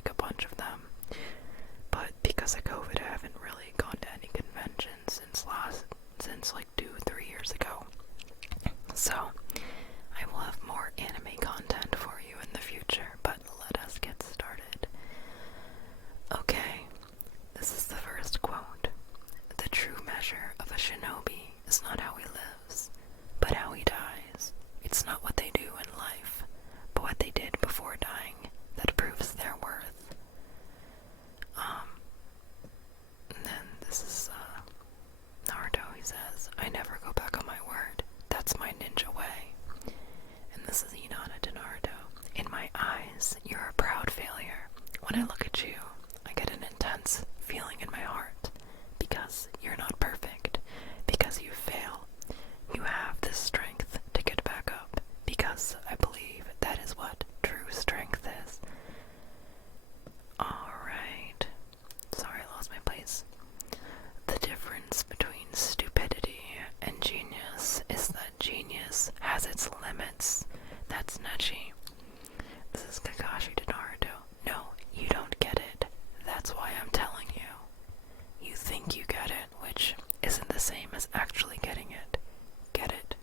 like a bunch of them. But because of COVID, I haven't really gone to any conventions since like 2-3 years ago. So I will have more anime content for you in the future, but let us get started. Okay, this is the first quote. The true measure of a shinobi is not how he lives, but how he dies. It's not what they do in life, but what they did before dying that proves their worth. And then this is Naruto. He says, I never go back on my word. That's my ninja way. And this is Hinata to Naruto. In my eyes, you're a proud failure. When I look at you, I get an intense feeling in my heart. Because you're not perfect. Because you fail. You have the strength to get back up. Because I believe that is what true strength is. Alright. Sorry, I lost my place. The difference between stupidity and genius is that genius has its limits. That's Neji. This is Kakashi to Naruto. No, you don't get it. That's why I'm telling you. You think you get it, which isn't the same as actually getting it. Get it?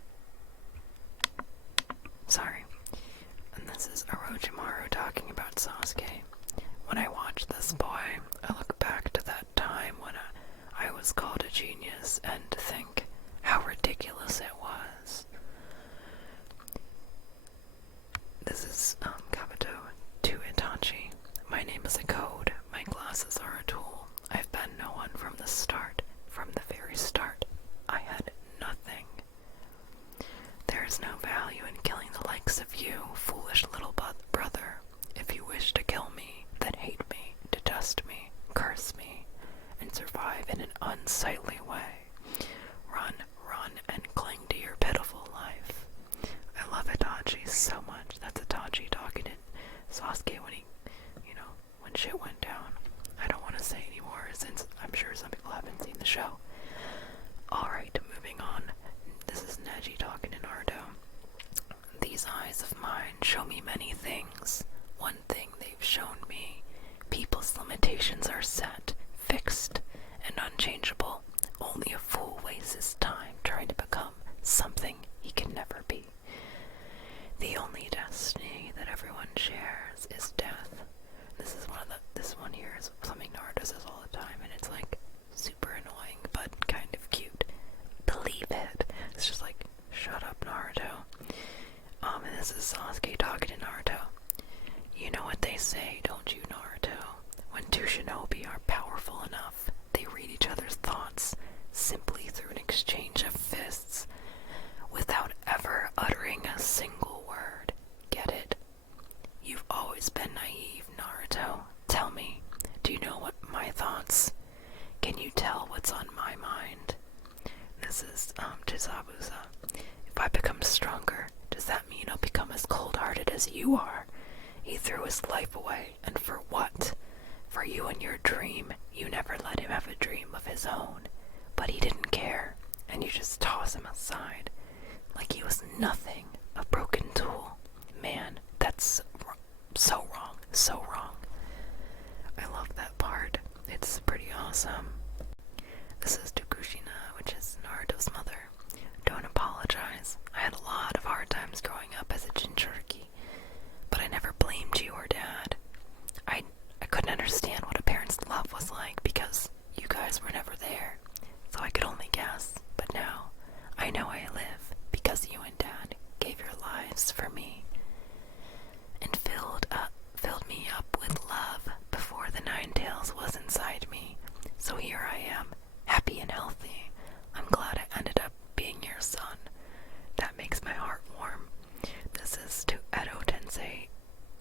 Sorry. And this is Orochimaru talking about Sasuke. When I watch this boy, I look back to that time when I was called a genius and think how ridiculous it was. This is Kabuto to Itachi. My name is a code. My glasses are a tool. I've been no one from the start. From the very start, I had nothing. There is no value in killing the likes of you, foolish little brother. If you wish to kill me, then hate me, detest me, curse me, and survive in an unsightly way. Run, and cling to your pitiful life. I love Itachi so much. That's Itachi talking to Sasuke when when shit went down. I don't want to say anymore since I'm sure some people haven't seen the show. Alright, moving on. This is Neji talking to Naruto. These eyes of mine show me many things. One thing they've shown me. People's limitations are set, fixed, and unchangeable. Only a fool wastes his time trying to become something he can never be. The only destiny that everyone shares is death. This one here is something Naruto says all the time, and it's like super annoying, but kind of cute. Believe it. It's just like, shut up, Naruto. And this is Sasuke talking to Naruto. You know what they say, don't you, Naruto? When two shinobi are powerful enough, they read each other's thoughts simply through an exchange of fists, without ever uttering a single word. Get it? You've always been naive, Naruto. Tell me, do you know what my thoughts? Can you tell what's on my mind? This is Chisabusa. If I become stronger, does that mean I'll become as cold-hearted as you are? He threw his life away, and for what? For you and your dream. You never let him have a dream of his own. But he didn't care, and you just toss him aside. Like he was nothing, a broken tool. Man, that's so wrong, so wrong. I love that part. It's pretty awesome. This is Tokushina, which is Naruto's mother. Don't apologize. I had a lot of hard times growing up as a Jinchuriki, but I never blamed you or Dad. I couldn't understand what a parent's love was like because you guys were never there, so I could only guess. But now, I know I live because you and Dad gave your lives for me and filled me up with love before the Nine Tails was inside me. So here I am, happy and healthy. I'm glad I ended up being your son. That makes my heart warm. This is to Edo Tensei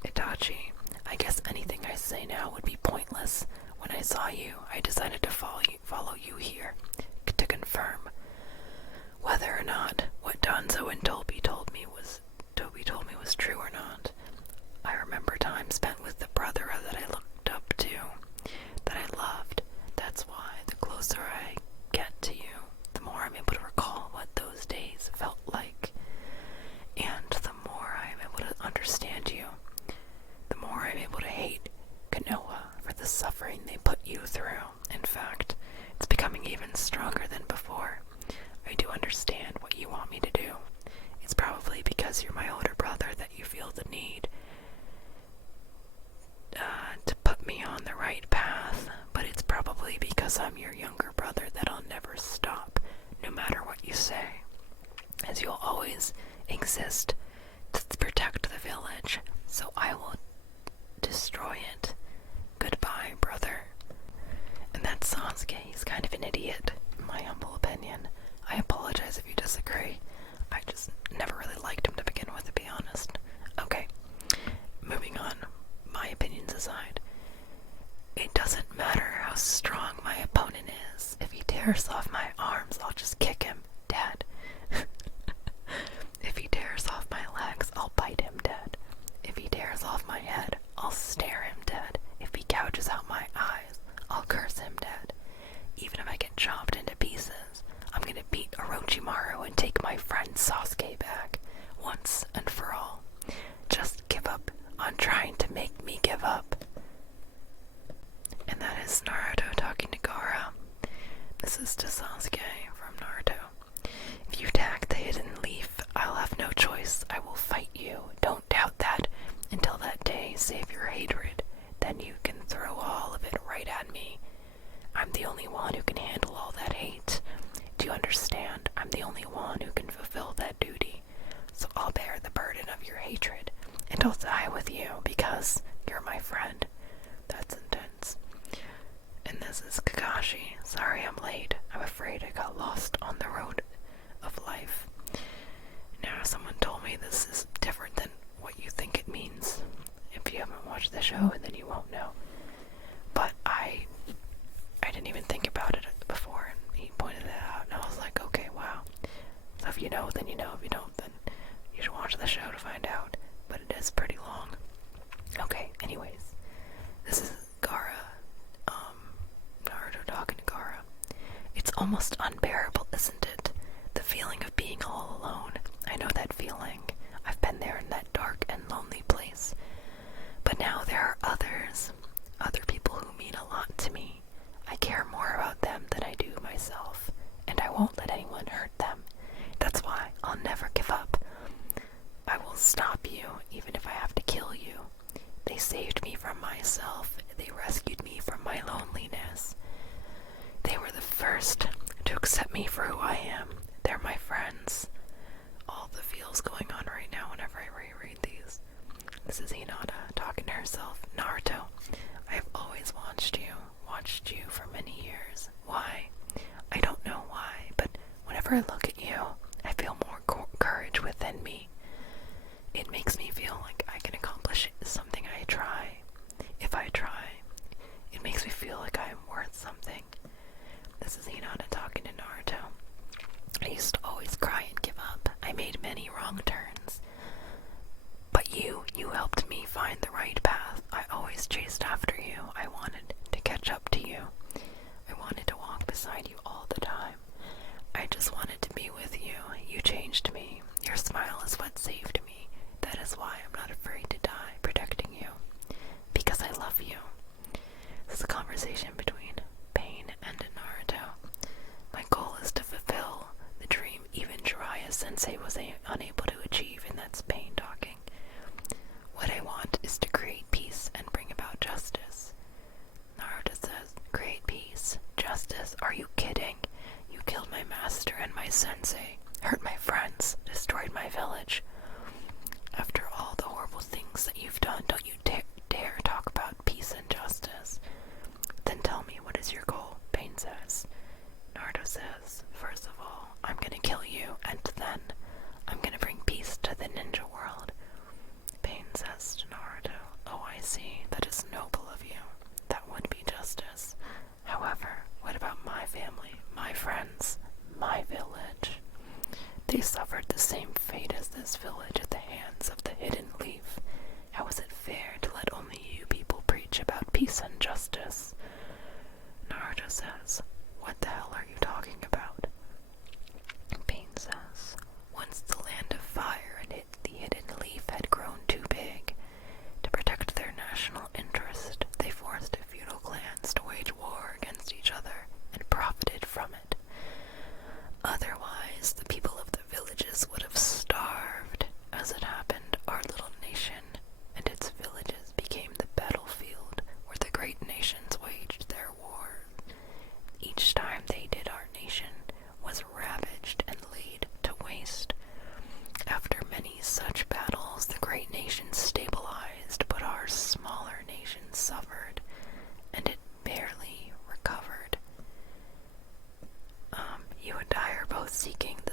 Itachi. I guess anything I say now would be pointless. When I saw you, I decided to follow you here to confirm whether or not what Danzo and Toby told me was true or not. I remember time spent with the brother that I looked up to, that I loved. That's why the closer I get to you, the more I'm able to recall what those days felt like. And the more I'm able to understand you, the more I'm able to hate the suffering they put you through. In fact, it's becoming even stronger than before. I do understand what you want me to do. It's probably because you're my older brother that you feel the need to put me on the right path, but it's probably because I'm your younger brother that I'll never stop, no matter what you say, as you'll always exist to protect the village, so I will destroy it. Goodbye, brother. And that's Sasuke. He's kind of an idiot, in my humble opinion. I apologize if you disagree. I just never really liked him to begin with, to be honest. Okay, moving on. My opinions aside, it doesn't matter how strong my opponent is. If he tears off my arms, I'll just kick him dead. If he tears off my legs, I'll bite him dead. If he tears off my head, I'll stare him dead. If he gouges out my eyes, I'll curse him dead. Even if I get chopped into pieces, I'm gonna beat Orochimaru and take my friend Sasuke back, once and for all. Just give up on trying to make me give up. And that is Naruto talking to Gaara. This is to Sasuke from Naruto. If you attack the hidden leaf, I'll have no choice. I will fight you. Don't doubt that. Until that day, save your hatred. Then you can throw all of it right at me. I'm the only one who can handle all that hate. Do you understand? I'm the only one who can fulfill that duty. So I'll bear the burden of your hatred. And I'll die with you because you're my friend. That's intense. And this is Kakashi. Sorry I'm late. I'm afraid I got lost on the road of life. Now, someone told me this is different than what you think it means. If you haven't watched the show, then you won't know. But I didn't even think about it before, and he pointed it out, and I was like, okay, wow. So if you know, then you know. If you don't, then you should watch the show to find out. But it is pretty long. Okay, anyways. This is Gaara. Naruto talking to Gaara. It's almost unbearable, isn't it? The feeling of being all alone. I know that feeling. I've been there in that dark and lonely place. But now there are others. Other people who mean a lot to me. I care more about them than I do myself. And I won't let anyone hurt them. That's why I'll never give up. I will stop you, even if I have to kill you. They saved me from myself. They rescued me from my loneliness. They were the first to accept me for who I am. They're my friends. All the feels going on right now whenever I reread these. This is Hinata talking to herself. Naruto, I have always watched you for many years. Why? I don't know why, but whenever I look at you, I feel more courage within me. It makes me feel like I can accomplish something I try. If I try, it makes me feel like I am worth something. This is Hinata talking to Naruto. I used to always cry and give up. I made many wrong turns. But you helped me find the right path. I always chased after you. I wanted to catch up to you. I wanted to walk beside you all the time. I just wanted to be with you. You changed me. Your smile is what saved me. That is why I'm not afraid to die protecting you. Because I love you. This is a conversation between Pain and Naruto. My goal is to fulfill the dream even Jiraiya Sensei was unable to achieve, and that's Pain talking. What I want is to create peace and bring about justice. Naruto says, create peace, justice, are you kidding? You killed my master and my sensei, hurt my friends, destroyed my village. After all the horrible things that you've done, don't you dare talk about peace and justice. Then tell me, what is your goal? Pain says. Naruto says, first of all, I'm gonna kill you, and then I'm gonna bring peace to the ninja world. Pain says to Naruto, oh, I see, that is noble of you. That would be justice. However, what about my family, my friends, my village? They suffered the same fate as this village at the hands of the Hidden Leaf. How is it fair to let only you people preach about peace and justice? Naruto says, what the hell are you talking about? Pain says, once the land of fire and the Hidden Leaf had grown too big. To protect their national interest, they forced a feudal seeking the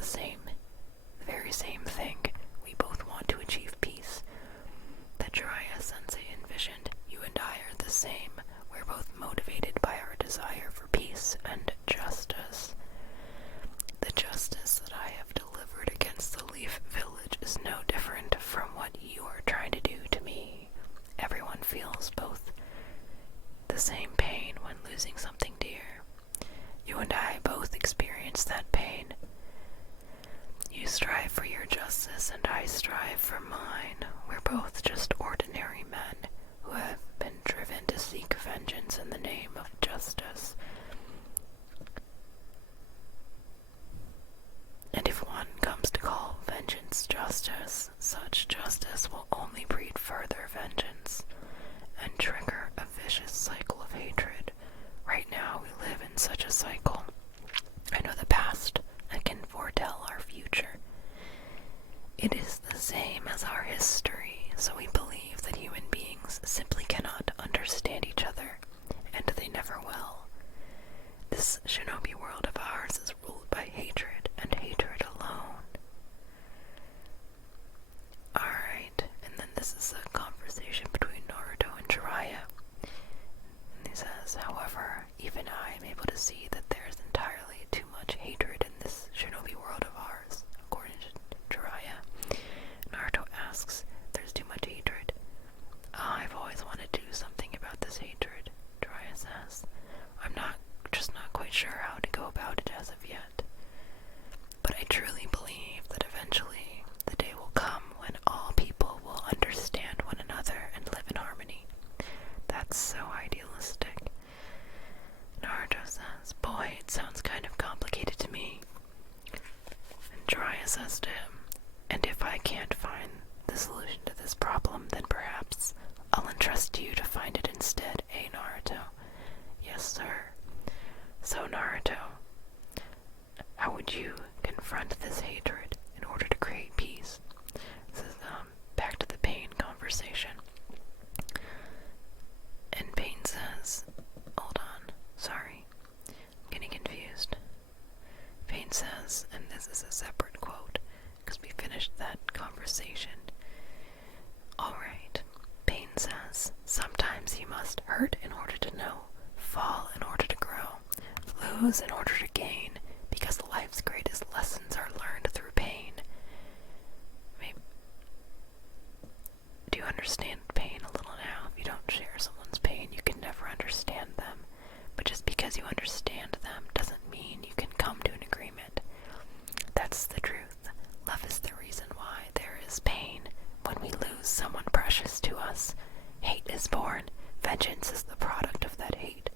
very same thing. We both want to achieve peace. The Jiraiya Sensei envisioned, you and I are the same. We're both motivated by our desire for peace and justice. The justice that I have delivered against the Leaf Village is no different from what you are trying to do to me. Everyone feels both the same pain when losing something dear. You and I both experience that pain. You strive for your justice and I strive for mine. We're both just ordinary men who have been driven to seek vengeance in the name of justice. And if one comes to call vengeance justice, such justice will only breed further vengeance and trigger a vicious cycle of hatred. Right now we live in such a cycle. I know the past and can foretell our future. It is the same as our history, so we believe that human beings simply cannot understand each other, and they never will. This shinobi world of ours is ruled by hatred, and hatred alone. Alright, and then this is a conversation between Naruto and Jiraiya. And he says, however, even I am able to see that there is entirely too much hatred in this shinobi world of ours, according to Jiraiya. Naruto asks, there's too much hatred. I've always wanted to do something about this hatred, Jiraiya says. I'm just not quite sure how to go about it as of yet. But I truly believe that eventually the day will come when all people will understand one another and live in harmony. That's so idealistic. Naruto says, boy, it sounds kind of complicated to me. And Jiraiya says to him, and if I can't find the solution to this problem, then perhaps I'll entrust you to find it instead, Naruto? Yes, sir. So, Naruto, how would you confront this hatred in order to create peace? This is, back to the Pain conversation. And Pain says, hold on, sorry, I'm getting confused. Pain says, and this is a separate quote, because we finished that conversation. Alright, Pain says, sometimes you must hurt in order to know, fall in order to grow, lose in order to gain, because life's greatest lessons are learned through pain. Maybe, do you understand pain a little now? If you don't share someone's pain, you can never understand them. But just because you understand them doesn't mean you can come to an agreement. That's the truth. Love is the reason why there is pain when we lose someone precious to us. Hate is born. Vengeance is the product of that hate.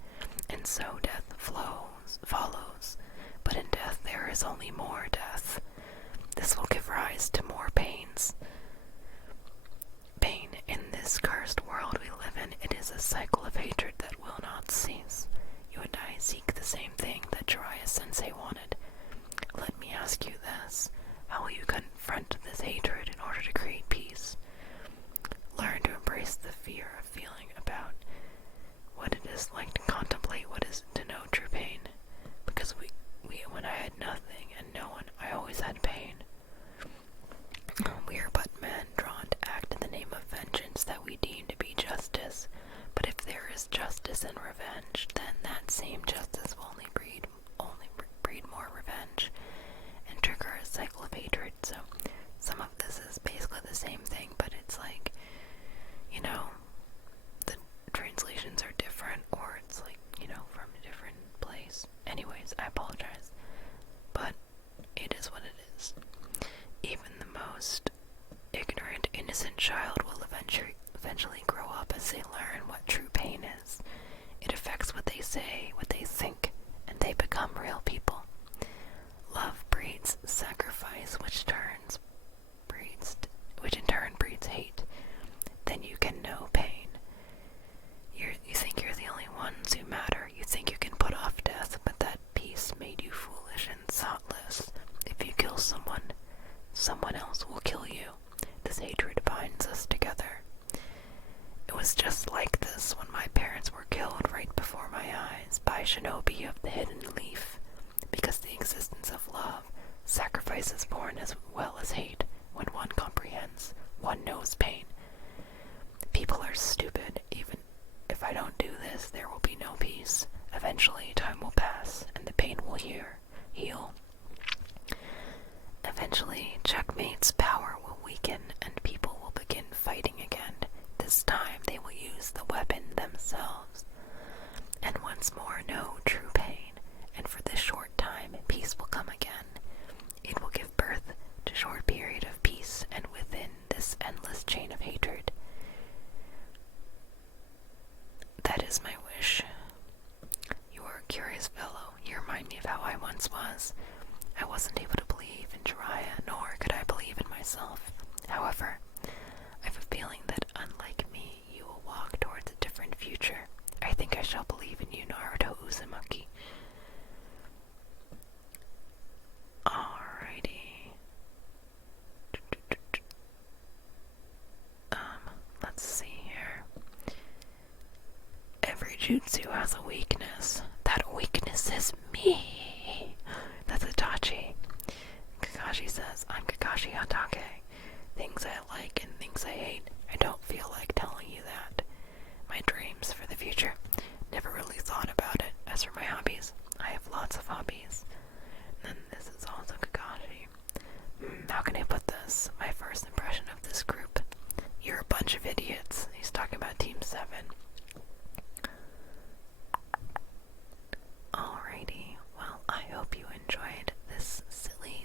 And so death follows. But in death there is only more death. This will give rise to more pains. Pain in this cursed world we live in, it is a cycle of hatred that will not cease. You and I seek the same thing that Jiraiya Sensei wanted. Let me ask you this. How will you confront this hatred in order to create peace? Learn to embrace the fear of feeling about what it is like to contemplate what is to know true pain. Because when I had nothing and no one, I always had pain. We are but men drawn to act in the name of vengeance that we deem to be justice. But if there is justice in revenge, then that same justice will only breed more revenge and trigger a cycle of hatred. So some of this is basically the same thing, but it's like, you know, the translations are different, or it's like, you know, from a different place. Anyways, I apologize, but it is what it is. Even the most ignorant, innocent child will eventually grow up as they learn what true pain is. It affects what they say, what they think, and they become real people. Love breeds sacrifice, which in turn breeds hate. Then you can know pain. You this, there will be no peace. Eventually, time will pass, and the pain will heal. Eventually, Checkmate's power will weaken, and people will begin fighting again. This time, they will use the weapon themselves. And once more, no true pain, and for this short time, peace will come again. It will give birth to a short period of peace, and within this endless chain of hatred. That is my wish. You are a curious fellow. You remind me of how I once was. I wasn't able to believe in Jiraiya, nor could I believe in myself. However, I have a feeling that unlike me, you will walk towards a different future. I think I shall believe in you, Naruto Uzumaki. Alrighty. Let's see here. Every jutsu has a weakness. That weakness is me. That's Itachi. Kakashi says, I'm Kakashi Hatake. Things I like and things I hate. I don't feel like telling you that. My dreams for the future. Never really thought about it. As for my hobbies, I have lots of hobbies. And then this is also Kakashi. How can I put this? My first impression of this group. You're a bunch of idiots. He's talking about Team 7. Alrighty, well, I hope you enjoyed this silly